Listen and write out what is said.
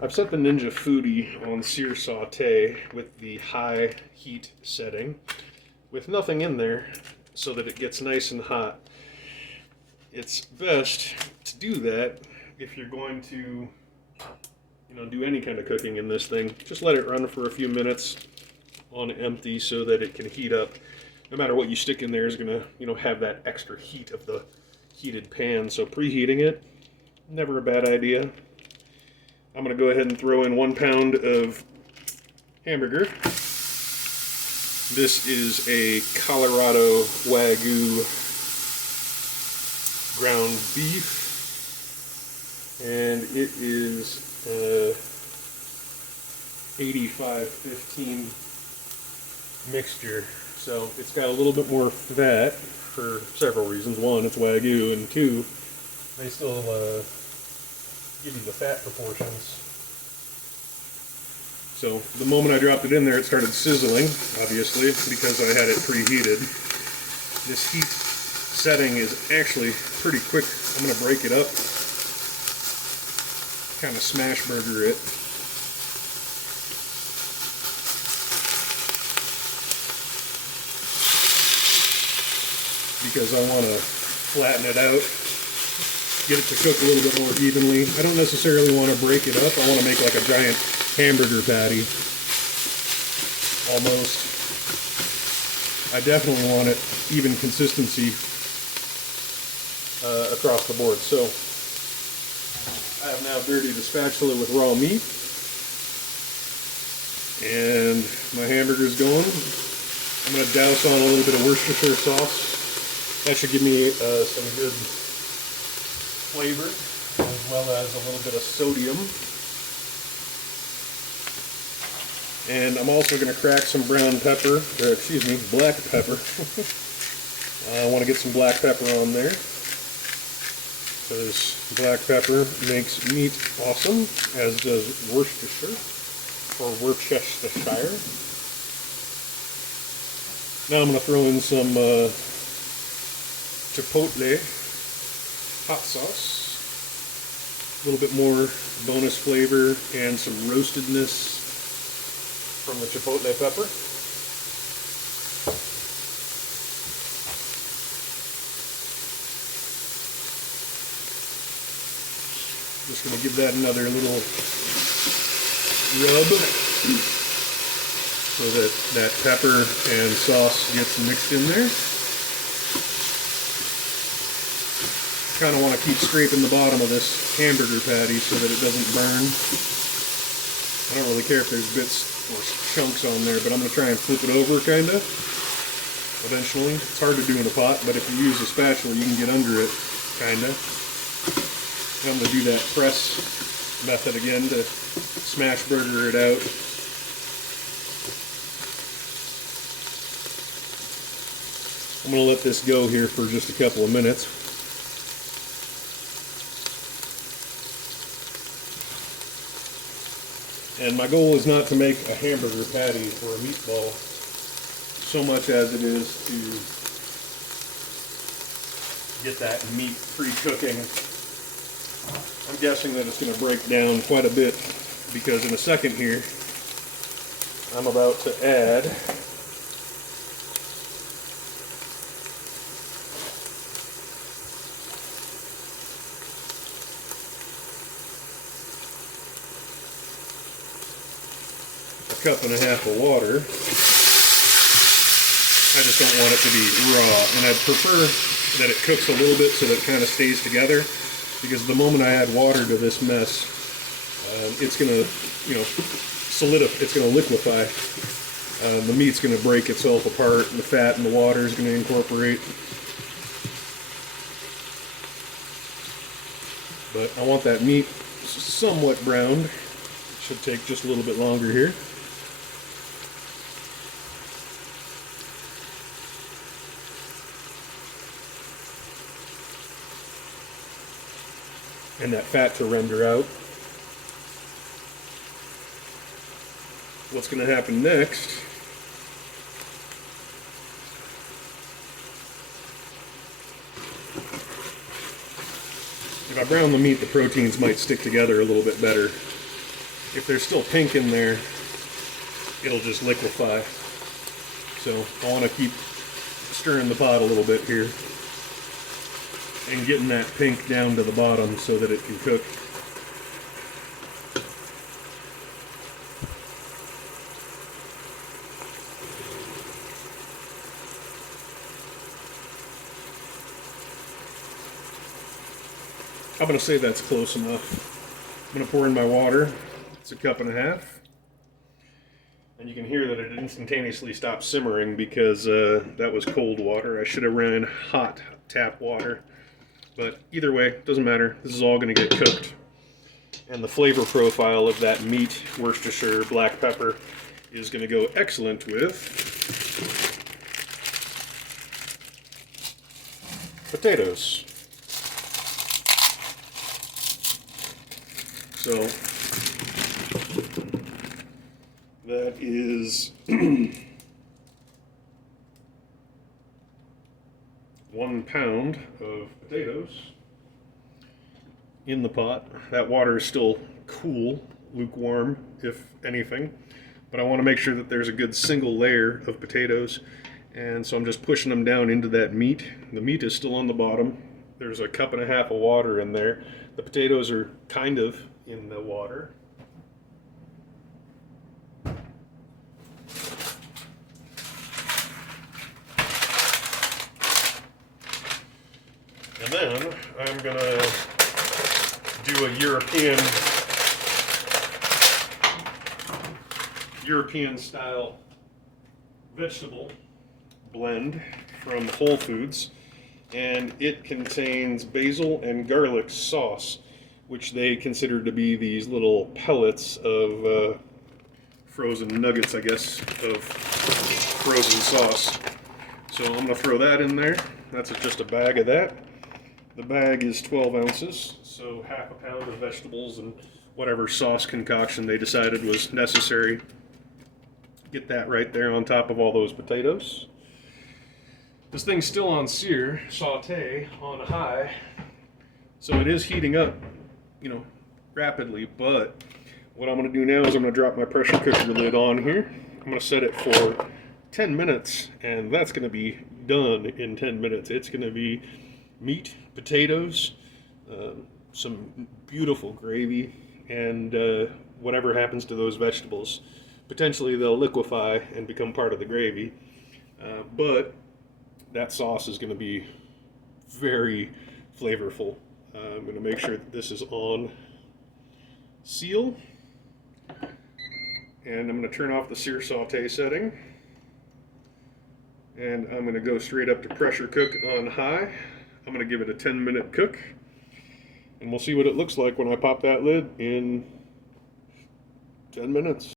I've set the Ninja Foodie on sear saute with the high heat setting with nothing in there so that it gets nice and hot. It's best to do that if you're going to do any kind of cooking in this thing. Just let it run for a few minutes on empty so that it can heat up. No matter what you stick in there is going to have that extra heat of the heated pan. So preheating it, never a bad idea. I'm going to go ahead and throw in 1 pound of hamburger. This is a Colorado Wagyu ground beef, and it is 85-15 mixture. So it's got a little bit more fat for several reasons. One, it's Wagyu, and two, they still give you the fat proportions. So the moment I dropped it in there, it started sizzling, obviously, because I had it preheated. This heat setting is actually pretty quick. I'm going to break it up, kind of smash burger it. Because I want to flatten it out, get it to cook a little bit more evenly. I don't necessarily want to break it up. I want to make like a giant hamburger patty, almost. I definitely want it even consistency across the board. So I have now dirtied the spatula with raw meat, and my hamburger's going. I'm going to douse on a little bit of Worcestershire sauce. That should give me some good flavor, as well as a little bit of sodium. And I'm also going to crack some black pepper. I want to get some black pepper on there, because black pepper makes meat awesome, as does Worcestershire, or Worcestershire. Now I'm going to throw in some chipotle hot sauce, a little bit more bonus flavor and some roastedness from the chipotle pepper. Just going to give that another little rub so that that pepper and sauce gets mixed in there. Kind of want to keep scraping the bottom of this hamburger patty so that it doesn't burn. I don't really care if there's bits or chunks on there, but I'm going to try and flip it over, kind of, eventually. It's hard to do in a pot, but if you use a spatula, you can get under it, kind of. I'm going to do that press method again to smash burger it out. I'm going to let this go here for just a couple of minutes. And my goal is not to make a hamburger patty or a meatball so much as it is to get that meat pre-cooking. I'm guessing that it's going to break down quite a bit, because in a second here I'm about to add a cup and a half of water. I just don't want it to be raw, and I'd prefer that it cooks a little bit so that it kind of stays together, because the moment I add water to this mess, it's going to, solidify, it's going to liquefy. The meat's going to break itself apart, and the fat and the water is going to incorporate. But I want that meat somewhat browned. It should take just a little bit longer here. And that fat to render out. What's going to happen next If I brown the meat, the proteins might stick together a little bit better. if there's still pink in there, it'll just liquefy. So I want to keep stirring the pot a little bit here and getting that pink down to the bottom so that it can cook. I'm going to say that's close enough. I'm going to pour in my water. It's a cup and a half. And you can hear that it instantaneously stopped simmering because that was cold water. I should have ran hot tap water. But either way, doesn't matter. This is all going to get cooked. And the flavor profile of that meat, Worcestershire black pepper, is going to go excellent with potatoes. So that is 1 pound of potatoes in the pot. That water is still cool, lukewarm, if anything, but I want to make sure that there's a good single layer of potatoes, and so I'm just pushing them down into that meat. The meat is still on the bottom. There's a cup and a half of water in there. The potatoes are kind of in the water. And then I'm gonna do a European style vegetable blend from Whole Foods, and it contains basil and garlic sauce, which they consider to be these little pellets of frozen nuggets, I guess, of frozen sauce. So I'm gonna throw that in there. That's just a bag of that. The bag is 12 ounces, so half a pound of vegetables and whatever sauce concoction they decided was necessary. Get that right there on top of all those potatoes. This thing's still on sear, saute on high, so it is heating up, rapidly, but what I'm going to do now is I'm going to drop my pressure cooker lid on here. I'm going to set it for 10 minutes, and that's going to be done in 10 minutes. It's going to be meat, potatoes, some beautiful gravy, and whatever happens to those vegetables. Potentially they'll liquefy and become part of the gravy, but that sauce is going to be very flavorful. I'm going to make sure that this is on seal, and I'm going to turn off the sear saute setting, and I'm going to go straight up to pressure cook on high. I'm going to give it a 10-minute cook, and we'll see what it looks like when I pop that lid in 10 minutes.